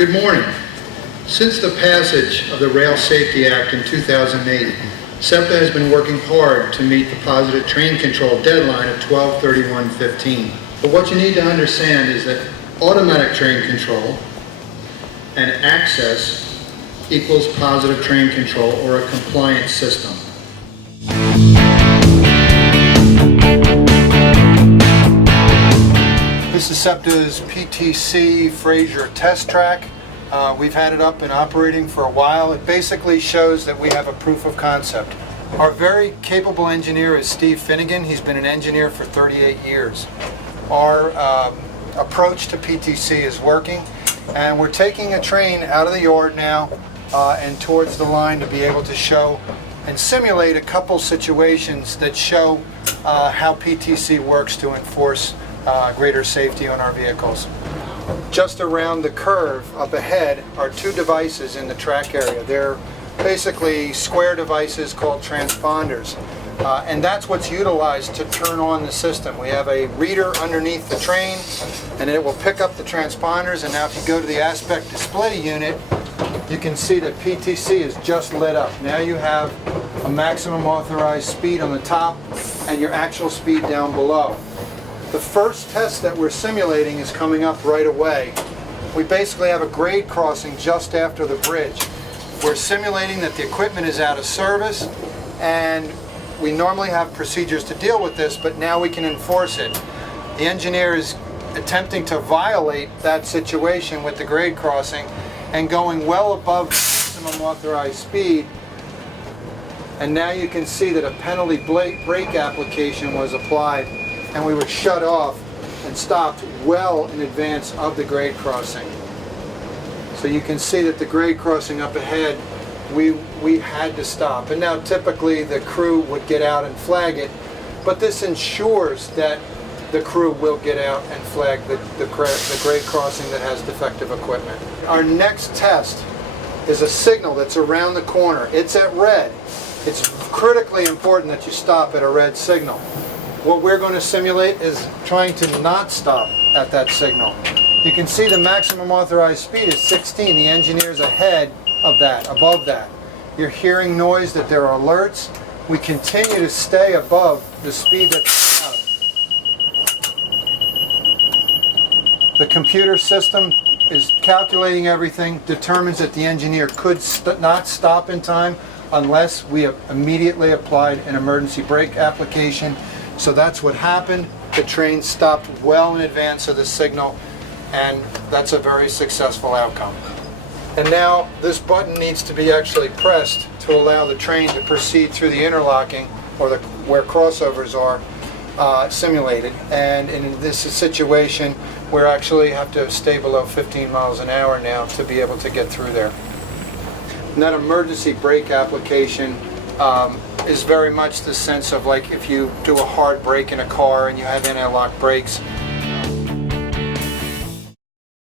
good morning. Since the passage of the Rail Safety Act in 2008, SEPTA has been working hard to meet the positive train control deadline of 12/31/15. But what you need to understand is that automatic train control and access equals positive train control or a compliant system. This is SEPTA's PTC Fraser test track. We've had it up and operating for a while. It basically shows that we have a proof of concept. Our very capable engineer is Steve Finnegan. He's been an engineer for 38 years. Our approach to PTC is working, and we're taking a train out of the yard now and towards the line to be able to show and simulate a couple situations that show how PTC works to enforce greater safety on our vehicles. Just around the curve up ahead are two devices in the track area. They're basically square devices called transponders, and that's what's utilized to turn on the system. We have a reader underneath the train, and it will pick up the transponders. And now if you go to the aspect display unit, you can see that PTC is just lit up. Now you have a maximum authorized speed on the top and your actual speed down below. The first test that we're simulating is coming up right away. We basically have a grade crossing just after the bridge. We're simulating that the equipment is out of service, and we normally have procedures to deal with this, but now we can enforce it. The engineer is attempting to violate that situation with the grade crossing and going well above maximum authorized speed. And now you can see that a penalty brake application was applied, and we were shut off and stopped well in advance of the grade crossing. So you can see that the grade crossing up ahead, we had to stop. And now typically the crew would get out and flag it, but this ensures that the crew will get out and flag the grade crossing that has defective equipment. Our next test is a signal that's around the corner. It's at red. It's critically important that you stop at a red signal. What we're going to simulate is trying to not stop at that signal. You can see the maximum authorized speed is 16. The engineer's ahead of that, above that. You're hearing noise that there are alerts. We continue to stay above the speed that's allowed. The computer system is calculating everything, determines that the engineer could not stop in time unless we have immediately applied an emergency brake application. So that's what happened. The train stopped well in advance of the signal, and that's a very successful outcome. And now this button needs to be actually pressed to allow the train to proceed through the interlocking, or where crossovers are simulated. And in this situation, we actually have to stay below 15 miles an hour now to be able to get through there. And that emergency brake application is very much the sense of like if you do a hard brake in a car and you have anti-lock brakes,